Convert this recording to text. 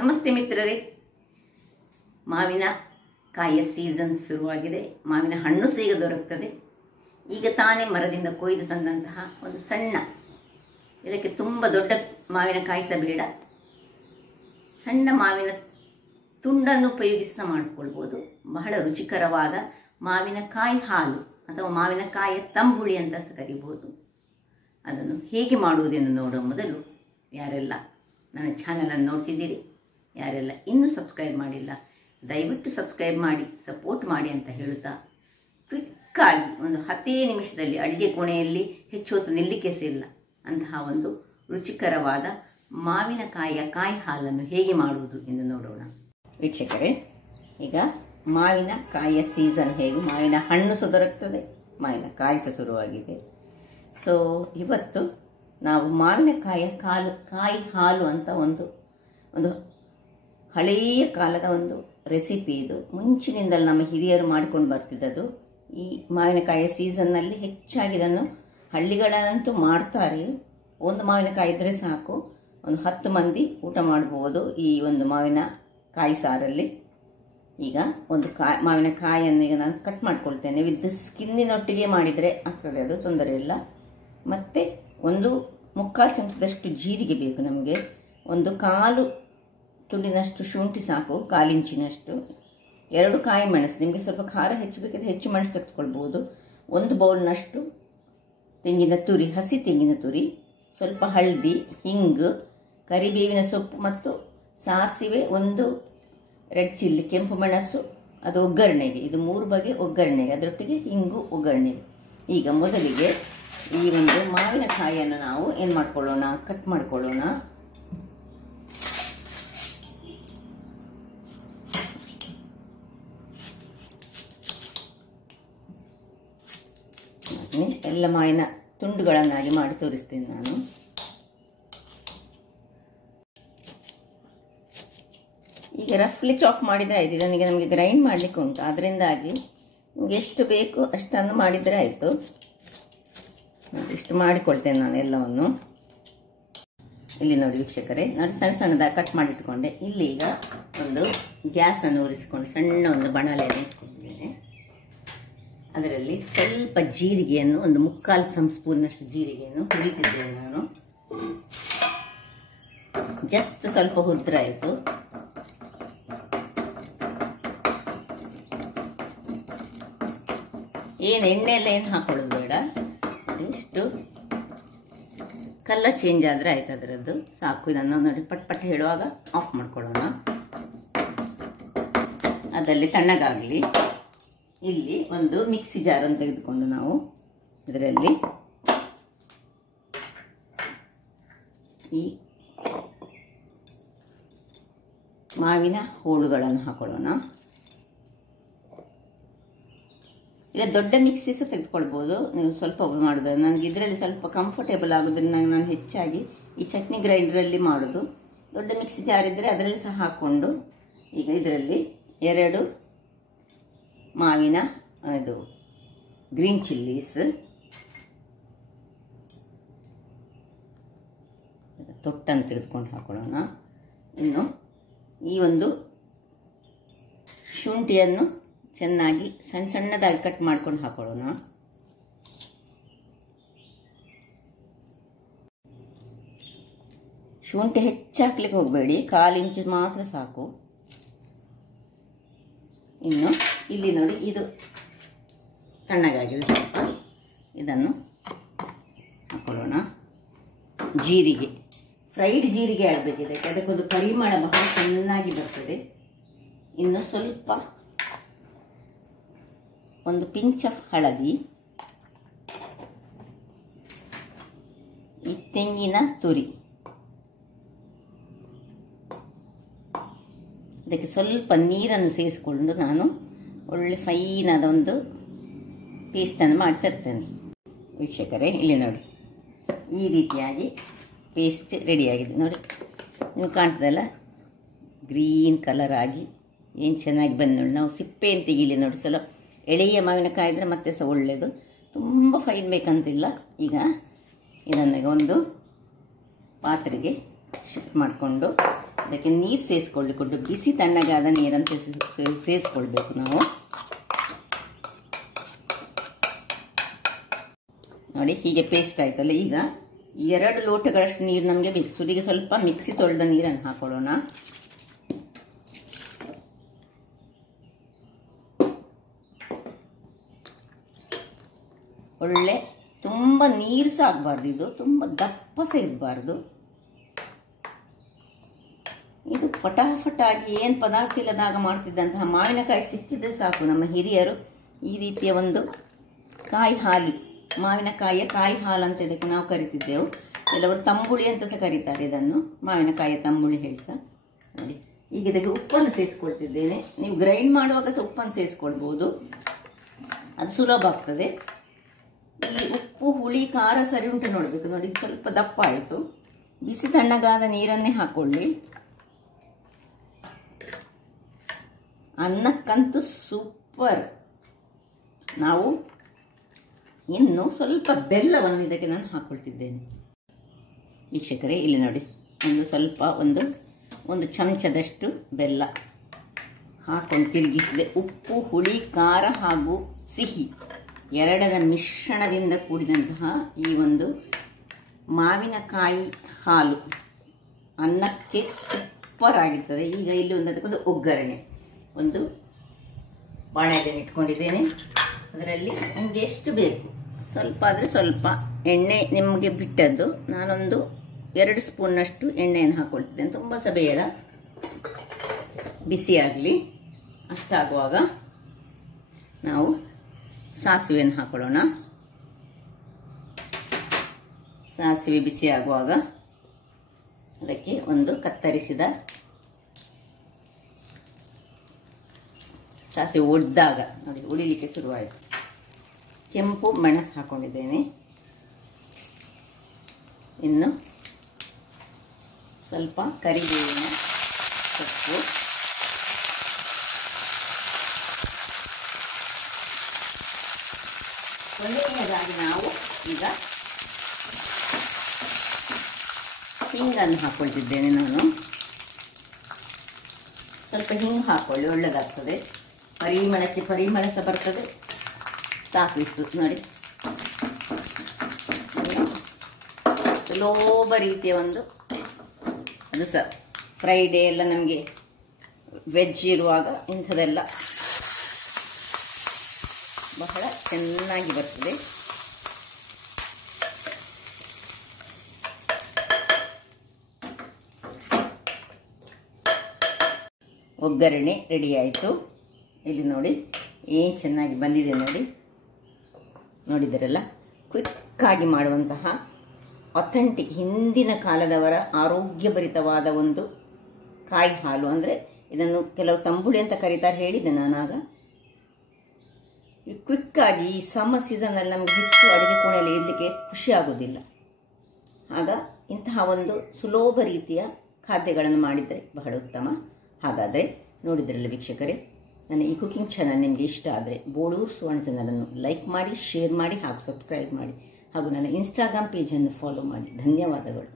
ನಮಸ್ತೆ ಮಿತ್ರರೇ, ಮಾವಿನ ಕಾಯಿಯ ಸೀಸನ್ ಶುರುವಾಗಿದೆ. ಮಾವಿನ ಹಣ್ಣು ಈಗ ದೊರಕುತ್ತದೆ. ಈಗ ತಾನೇ ಮರದಿಂದ ಕೊಯ್ದು ತಂದಂತಹ ಒಂದು ಸಣ್ಣ, ಇದಕ್ಕೆ ತುಂಬ ದೊಡ್ಡ ಮಾವಿನಕಾಯಿ ಸಹ ಬೇಡ, ಸಣ್ಣ ಮಾವಿನ ತುಂಡನ್ನು ಉಪಯೋಗಿಸಿ ಮಾಡಿಕೊಳ್ಬೋದು. ಬಹಳ ರುಚಿಕರವಾದ ಮಾವಿನಕಾಯಿ ಹಾಲು ಅಥವಾ ಮಾವಿನಕಾಯಿಯ ತಂಬುಳಿ ಅಂತ ಸಹ ಕರಿಬೋದು. ಅದನ್ನು ಹೇಗೆ ಮಾಡುವುದೆಂದು ನೋಡುವ ಮೊದಲು ಯಾರೆಲ್ಲ ನನ್ನ ಚಾನಲನ್ನು ನೋಡ್ತಿದ್ದೀರಿ, ಯಾರೆಲ್ಲ ಇನ್ನೂ ಸಬ್ಸ್ಕ್ರೈಬ್ ಮಾಡಿಲ್ಲ, ದಯವಿಟ್ಟು ಸಬ್ಸ್ಕ್ರೈಬ್ ಮಾಡಿ ಸಪೋರ್ಟ್ ಮಾಡಿ ಅಂತ ಹೇಳುತ್ತಾ, ಕ್ವಿಕ್ಕಾಗಿ ಒಂದು 10 ನಿಮಿಷದಲ್ಲಿ ಅಡಿಗೆ ಕೋಣೆಯಲ್ಲಿ ಹೆಚ್ಚು ಹೊತ್ತು ನಿಲ್ಲಿಕ್ಕೆ ಇಲ್ಲ ಅಂತಹ ಒಂದು ರುಚಿಕರವಾದ ಮಾವಿನಕಾಯಿಯ ಕಾಯಿ ಹಾಲನ್ನು ಹೇಗೆ ಮಾಡುವುದು ಎಂದು ನೋಡೋಣ. ವೀಕ್ಷಕರೇ, ಈಗ ಮಾವಿನಕಾಯಿಯ ಸೀಸನ್ ಹೇಗೂ ಮಾವಿನ ಹಣ್ಣು ಸಹ ದೊರಕುತ್ತದೆ, ಮಾವಿನಕಾಯಿ ಸಹ ಶುರುವಾಗಿದೆ. ಸೊ ಇವತ್ತು ನಾವು ಮಾವಿನಕಾಯಿಯ ಕಾಯಿ ಹಾಲು ಅಂತ ಒಂದು ಹಳೆಯ ಕಾಲದ ಒಂದು ರೆಸಿಪಿ. ಇದು ಮುಂಚಿನಿಂದಲೂ ನಮ್ಮ ಹಿರಿಯರು ಮಾಡಿಕೊಂಡು ಬರ್ತಿದ್ದದು. ಈ ಮಾವಿನಕಾಯಿಯ ಸೀಸನ್ನಲ್ಲಿ ಹೆಚ್ಚಾಗಿ ಇದನ್ನು ಹಳ್ಳಿಗಳಂತೂ ಮಾಡ್ತಾರೆ. ಒಂದು ಮಾವಿನಕಾಯಿ ಇದ್ರೆ ಸಾಕು, ಒಂದು 10 ಮಂದಿ ಊಟ ಮಾಡಬಹುದು ಈ ಒಂದು ಮಾವಿನಕಾಯಿ ಸಾರಲ್ಲಿ. ಈಗ ಒಂದು ಮಾವಿನಕಾಯಿಯನ್ನು ಈಗ ನಾನು ಕಟ್ ಮಾಡ್ಕೊಳ್ತೇನೆ. ವಿತ್ ಸ್ಕಿನ್ನಿನೊಟ್ಟಿಗೆ ಮಾಡಿದರೆ ಆಗ್ತದೆ, ಅದು ತೊಂದರೆ ಇಲ್ಲ. ಮತ್ತು 1/4 ಚಮಚದಷ್ಟು ಜೀರಿಗೆ ಬೇಕು ನಮಗೆ. 1/4 ತುಂಡಿನಷ್ಟು ಶುಂಠಿ ಸಾಕು, 1/4 ಇಂಚಿನಷ್ಟು. 2 ಕಾಯಿ ಮೆಣಸು, ನಿಮಗೆ ಸ್ವಲ್ಪ ಖಾರ ಹೆಚ್ಚು ಬೇಕಿದ್ರೆ ಹೆಚ್ಚು ಮೆಣಸು ತೆಗೆದುಕೊಳ್ಬೋದು. 1 ಬೌಲ್ನಷ್ಟು ತೆಂಗಿನ ತುರಿ, ಹಸಿ ತೆಂಗಿನ ತುರಿ, ಸ್ವಲ್ಪ ಹಳದಿ, ಹಿಂಗು, ಕರಿಬೇವಿನ ಸೊಪ್ಪು ಮತ್ತು ಸಾಸಿವೆ, 1 ರೆಡ್ ಚಿಲ್ಲಿ, ಕೆಂಪು ಮೆಣಸು, ಅದು ಒಗ್ಗರಣೆಗೆ. ಇದು 3 ಬಗೆ ಒಗ್ಗರಣೆಗೆ, ಅದರೊಟ್ಟಿಗೆ ಹಿಂಗು ಒಗ್ಗರಣೆಗೆ. ಈಗ ಮೊದಲಿಗೆ ಈ ಒಂದು ಮಾವಿನಕಾಯಿಯನ್ನು ನಾವು ಏನು ಮಾಡ್ಕೊಳ್ಳೋಣ, ಕಟ್ ಮಾಡ್ಕೊಳ್ಳೋಣ. ಎಲ್ಲ ಮಾವಿನ ತುಂಡುಗಳನ್ನಾಗಿ ಮಾಡಿ ತೋರಿಸ್ತೇನೆ ನಾನು. ಈಗ ರಫ್ಲಿ ಚಾಪ್ ಮಾಡಿದರೆ ಆಯಿತು. ಇದನಿಗೆ ನಮಗೆ ಗ್ರೈಂಡ್ ಮಾಡಲಿಕ್ಕೆ ಉಂಟು, ಅದರಿಂದಾಗಿ ನಿಮಗೆ ಎಷ್ಟು ಬೇಕು ಅಷ್ಟನ್ನು ಮಾಡಿದರೆ ಆಯಿತು. ಇಷ್ಟು ಮಾಡಿಕೊಳ್ತೇನೆ ನಾನು ಎಲ್ಲವನ್ನು. ಇಲ್ಲಿ ನೋಡಿ ವೀಕ್ಷಕರೇ, ನಾನು ಸಣ್ಣ ಸಣ್ಣದಾಗಿ ಕಟ್ ಮಾಡಿಟ್ಕೊಂಡೆ. ಇಲ್ಲಿ ಈಗ ಒಂದು ಗ್ಯಾಸನ್ನು ಉರಿಸಿಕೊಂಡು ಸಣ್ಣ ಒಂದು ಬಾಣಲೆಯನ್ನು ಇಟ್ಕೊಂಡಿದ್ದೇನೆ. ಅದರಲ್ಲಿ ಸ್ವಲ್ಪ ಜೀರಿಗೆಯನ್ನು, 1/4 ಸ್ಪೂನ್ನಷ್ಟು ಜೀರಿಗೆಯನ್ನು ಹುರಿತಿದ್ದೇನೆ ನಾನು. ಜಸ್ಟ್ ಸ್ವಲ್ಪ ಹುರಿದ್ರಾಯಿತು. ಎಣ್ಣೆ ಎಲ್ಲ ಏನು ಹಾಕೊಳ್ಳೋದು ಬೇಡ, ಇಷ್ಟು ಕಲರ್ ಚೇಂಜ್ ಆದರೆ ಆಯ್ತು ಅದರದ್ದು, ಸಾಕು. ಇದನ್ನು ನೋಡಿ ಪಟ್ ಹೇಳುವಾಗ ಆಫ್ ಮಾಡ್ಕೊಳ್ಳೋಣ. ಅದರಲ್ಲಿ ತಣ್ಣಗಾಗಲಿ. ಇಲ್ಲಿ ಒಂದು ಮಿಕ್ಸಿ ಜಾರನ್ನು ತೆಗೆದುಕೊಂಡು ನಾವು ಇದರಲ್ಲಿ ಈ ಮಾವಿನ ಹೋಳುಗಳನ್ನು ಹಾಕೊಳ್ಳೋಣ. ಇಲ್ಲ ದೊಡ್ಡ ಮಿಕ್ಸಿ ಸಹ ತೆಗೆದುಕೊಳ್ಬೋದು, ನೀವು ಸ್ವಲ್ಪ ಮಾಡೋದು. ನನಗೆ ಇದರಲ್ಲಿ ಸ್ವಲ್ಪ ಕಂಫರ್ಟೇಬಲ್ ಆಗೋದ್ರಿಂದ ನಾನು ಹೆಚ್ಚಾಗಿ ಈ ಚಟ್ನಿ ಗ್ರೈಂಡರಲ್ಲಿ ಮಾಡೋದು. ದೊಡ್ಡ ಮಿಕ್ಸಿ ಜಾರ್ ಇದ್ದರೆ ಅದರಲ್ಲಿ ಸಹ ಹಾಕ್ಕೊಂಡು ಈಗ ಇದರಲ್ಲಿ 2 ಮಾವಿನ ಇದು ಗ್ರೀನ್ ಚಿಲ್ಲೀಸ್, ತೊಟ್ಟನ್ನು ತೆಗೆದುಕೊಂಡು ಹಾಕೊಳ್ಳೋಣ. ಇನ್ನು ಈ ಒಂದು ಶುಂಠಿಯನ್ನು ಚೆನ್ನಾಗಿ ಸಣ್ಣದಾಗಿ ಕಟ್ ಮಾಡ್ಕೊಂಡು ಹಾಕೊಳ್ಳೋಣ. ಶುಂಠಿ ಹೆಚ್ಚು ಹಾಕ್ಲಿಕ್ಕೆ ಹೋಗಬೇಡಿ, 1/4 ಇಂಚು ಮಾತ್ರ ಸಾಕು. ಇನ್ನು ಇಲ್ಲಿ ನೋಡಿ, ಇದು ತಣ್ಣಗಾಗಿದೆ ಸ್ವಲ್ಪ, ಇದನ್ನು ಹಾಕೊಳ್ಳೋಣ. ಜೀರಿಗೆ, ಫ್ರೈಡ್ ಜೀರಿಗೆ ಆಗಬೇಕಿದೆ, ಅದಕ್ಕೊಂದು ಪರಿಮಳ ಬಹಳ ಚೆನ್ನಾಗಿ ಬರ್ತದೆ. ಇನ್ನು ಸ್ವಲ್ಪ 1 ಪಿಂಚ್ ಆಫ್ ಹಳದಿ, ಈ ತೆಂಗಿನ ತುರಿ, ಅದಕ್ಕೆ ಸ್ವಲ್ಪ ನೀರನ್ನು ಸೇರಿಸಿಕೊಂಡು ನಾನು ಒಳ್ಳೆ ಫೈನ್ ಆದ ಒಂದು ಪೇಸ್ಟನ್ನು ಮಾಡಿ ತರ್ತೇನೆ. ವೀಕ್ಷಕರೇ, ಇಲ್ಲಿ ನೋಡಿ, ಈ ರೀತಿಯಾಗಿ ಪೇಸ್ಟ್ ರೆಡಿಯಾಗಿದೆ ನೋಡಿ. ನೀವು ಕಾಣ್ತದಲ್ಲ, ಗ್ರೀನ್ ಕಲರ್ ಆಗಿ ಏನು ಚೆನ್ನಾಗಿ ಬಂದು ನೋಡಿ. ನಾವು ಸಿಪ್ಪೆಯನ್ನು ತೆಗೀಲಿ ನೋಡಿ, ಸ್ವಲ್ಪ ಎಳೆಯ ಮಾವಿನಕಾಯಿ ಇದ್ದರೆ ಮತ್ತೆ ಸಹ ಒಳ್ಳೆಯದು, ತುಂಬ ಫೈನ್ ಬೇಕಂತಿಲ್ಲ. ಈಗ ಇದನ್ನು ಒಂದು ಪಾತ್ರೆಗೆ ಶಿಫ್ಟ್ ಮಾಡಿಕೊಂಡು ಅದಕ್ಕೆ ನೀರು ಸೇರಿಸ್ಕೊಳ್ಳಿಕೊಂಡು ಬಿಸಿ ತಣ್ಣಗಾದ ನೀರನ್ನು ಸೇರಿಸ್ಕೊಳ್ಬೇಕು ನಾವು. ನೋಡಿ ಹೀಗೆ ಪೇಸ್ಟ್ ಆಯ್ತಲ್ಲ. ಈಗ 2 ಲೋಟಗಳಷ್ಟು ನೀರು ನಮಗೆ ಬೇಕು. ಸುಲಿಗೆ ಸ್ವಲ್ಪ ಮಿಕ್ಸಿ ತೊಳೆದ ನೀರನ್ನು ಹಾಕೊಳ್ಳೋಣ. ಒಳ್ಳೆ ತುಂಬ ನೀರು ಸಹ ಆಗಬಾರ್ದು, ಇದು ತುಂಬ ದಪ್ಪ ಸಹ ಇರಬಾರ್ದು. ಇದು ಫಟಾಫಟಾಗಿ ಏನು ಪದಾರ್ಥ ಇಲ್ಲದಾಗ ಮಾಡ್ತಿದ್ದಂತಹ ಮಾವಿನಕಾಯಿ ಸಿಕ್ಕಿದ್ರೆ ಸಾಕು. ನಮ್ಮ ಹಿರಿಯರು ಈ ರೀತಿಯ ಒಂದು ಕಾಯಿ ಹಾಲು, ಮಾವಿನಕಾಯಿಯ ಕಾಯಿ ಹಾಲು ಅಂತ ಇದಕ್ಕೆ ನಾವು ಕರಿತಿದ್ದೆವು. ಕೆಲವರು ತಂಬುಳಿ ಅಂತ ಸಹ ಕರೀತಾರೆ ಇದನ್ನು, ಮಾವಿನಕಾಯಿಯ ತಂಬುಳಿ ಹೇಳಿ ಸಹ. ನೋಡಿ ಈಗ ಇದಕ್ಕೆ ಉಪ್ಪನ್ನು ಸೇರಿಸ್ಕೊಳ್ತಿದ್ದೇನೆ. ನೀವು ಗ್ರೈಂಡ್ ಮಾಡುವಾಗ ಸಹ ಉಪ್ಪನ್ನು ಸೇರಿಸ್ಕೊಳ್ಬೋದು, ಅದು ಸುಲಭ ಆಗ್ತದೆ. ಇಲ್ಲಿ ಉಪ್ಪು ಹುಳಿ ಖಾರ ಸರಿ ಉಂಟು ನೋಡಬೇಕು. ನೋಡಿ ಸ್ವಲ್ಪ ದಪ್ಪ ಆಯಿತು. ಬಿಸಿ ತಣ್ಣಗಾದ ನೀರನ್ನೇ ಹಾಕೊಳ್ಳಿ. ಅನ್ನಕ್ಕಂತೂ ಸೂಪರ್. ನಾವು ಇನ್ನು ಸ್ವಲ್ಪ ಬೆಲ್ಲವನ್ನು ಇದಕ್ಕೆ ನಾನು ಹಾಕೊಳ್ತಿದ್ದೇನೆ. ವೀಕ್ಷಕರೇ ಇಲ್ಲಿ ನೋಡಿ, ಸ್ವಲ್ಪ ಒಂದು ಚಮಚದಷ್ಟು ಬೆಲ್ಲ ಹಾಕೊಂಡು ತಿರುಗಿಸಿದೆ. ಉಪ್ಪು ಹುಳಿ ಖಾರ ಹಾಗೂ ಸಿಹಿ ಎರಡರ ಮಿಶ್ರಣದಿಂದ ಕೂಡಿದಂತಹ ಈ ಒಂದು ಮಾವಿನಕಾಯಿ ಹಾಲು ಅನ್ನಕ್ಕೆ ಸೂಪರ್ ಆಗಿರ್ತದೆ. ಈಗ ಇಲ್ಲಿ ಅದಕ್ಕೊಂದು ಒಗ್ಗರಣೆ, ಒಂದು ಬಾಣಲೆ ಇಟ್ಕೊಂಡಿದ್ದೇನೆ. ಅದರಲ್ಲಿ ನಿಮಗೆ ಎಷ್ಟು ಬೇಕು ಸ್ವಲ್ಪ ಆದರೆ ಸ್ವಲ್ಪ ಎಣ್ಣೆ ನಿಮಗೆ ಬಿಟ್ಟದ್ದು. ನಾನೊಂದು 2 ಸ್ಪೂನ್ನಷ್ಟು ಎಣ್ಣೆಯನ್ನು ಹಾಕೊಳ್ತಿದ್ದೇನೆ. ತುಂಬ ಸಹ ಬೇಡ, ಬಿಸಿಯಾಗಲಿ. ಅಷ್ಟಾಗುವಾಗ ನಾವು ಸಾಸಿವೆಯನ್ನು ಹಾಕೊಳ್ಳೋಣ. ಸಾಸಿವೆ ಬಿಸಿ ಆಗುವಾಗ ಅದಕ್ಕೆ ಒಂದು ಕತ್ತರಿಸಿದ ಸಾಸಿವೆ ಒಡ್ದಾಗ ನೋಡಿ ಉಳಿಲಿಕ್ಕೆ ಶುರುವಾಯಿತು. ಕೆಂಪು ಮೆಣಸು ಹಾಕೊಂಡಿದ್ದೇನೆ. ಇನ್ನು ಸ್ವಲ್ಪ ಕರಿಬೇವಿನ ಸೊಪ್ಪು, ಕೊನೆಯದಾಗಿ ನಾವು ಈಗ ಹಿಂಗನ್ನು ಹಾಕೊಳ್ತಿದ್ದೇನೆ. ನಾನು ಸ್ವಲ್ಪ ಹಿಂಗೆ ಹಾಕೊಳ್ಳಿ, ಒಳ್ಳೆದಾಗ್ತದೆ. ಪರಿಮಳಕ್ಕೆ ಪರಿಮಳ ಸಹ ಬರ್ತದೆ. ಸಾಕು ಇಷ್ಟು ನೋಡಿ. ಸುಲಭ ರೀತಿಯ ಒಂದು ಅದು ಸಹ ಫ್ರೈಡೇ ಎಲ್ಲ ನಮಗೆ ವೆಜ್ ಇರುವಾಗ ಇಂಥದೆಲ್ಲ ಬಹಳ ಚೆನ್ನಾಗಿ ಬರ್ತದೆ. ಒಗ್ಗರಣೆ ರೆಡಿ ಆಯಿತು. ಇಲ್ಲಿ ನೋಡಿ ಏನು ಚೆನ್ನಾಗಿ ಬಂದಿದೆ ನೋಡಿ. ನೋಡಿದರಲ್ಲ, ಕ್ವಿಕ್ಕಾಗಿ ಮಾಡುವಂತಹ ಅಥೆಂಟಿಕ್ ಹಿಂದಿನ ಕಾಲದವರ ಆರೋಗ್ಯಭರಿತವಾದ ಒಂದು ಕಾಯಿ ಹಾಲು. ಅಂದರೆ ಇದನ್ನು ಕೆಲವು ತಂಬುಳಿ ಅಂತ ಕರೀತಾರೆ, ಹೇಳಿದೆ ನಾನಾಗ. ಕ್ವಿಕ್ಕಾಗಿ ಈ ಸಮ್ಮರ್ ಸೀಸನ್ನಲ್ಲಿ ನಮಗೆ ಹೆಚ್ಚು ಅಡುಗೆ ಕೋಣೆಯಲ್ಲಿ ಇರಲಿಕ್ಕೆ ಖುಷಿ ಆಗೋದಿಲ್ಲ. ಆಗ ಇಂತಹ ಒಂದು ಸುಲಭ ರೀತಿಯ ಖಾದ್ಯಗಳನ್ನು ಮಾಡಿದರೆ ಬಹಳ ಉತ್ತಮ. ಹಾಗಾದರೆ ನೋಡಿದ್ರಲ್ಲ ವೀಕ್ಷಕರೇ, ನನ್ನ ಈ ಕುಕಿಂಗ್ ಚಾನಲ್ ನಿಮಗೆ ಇಷ್ಟ ಆದರೆ ಬೋಳೂರು ಸುವರ್ಣ ಚಾನಲನ್ನು ಲೈಕ್ ಮಾಡಿ, ಶೇರ್ ಮಾಡಿ ಹಾಗೂ ಸಬ್ಸ್ಕ್ರೈಬ್ ಮಾಡಿ ಹಾಗೂ ನನ್ನ ಇನ್ಸ್ಟಾಗ್ರಾಮ್ ಪೇಜನ್ನು ಫಾಲೋ ಮಾಡಿ. ಧನ್ಯವಾದಗಳು.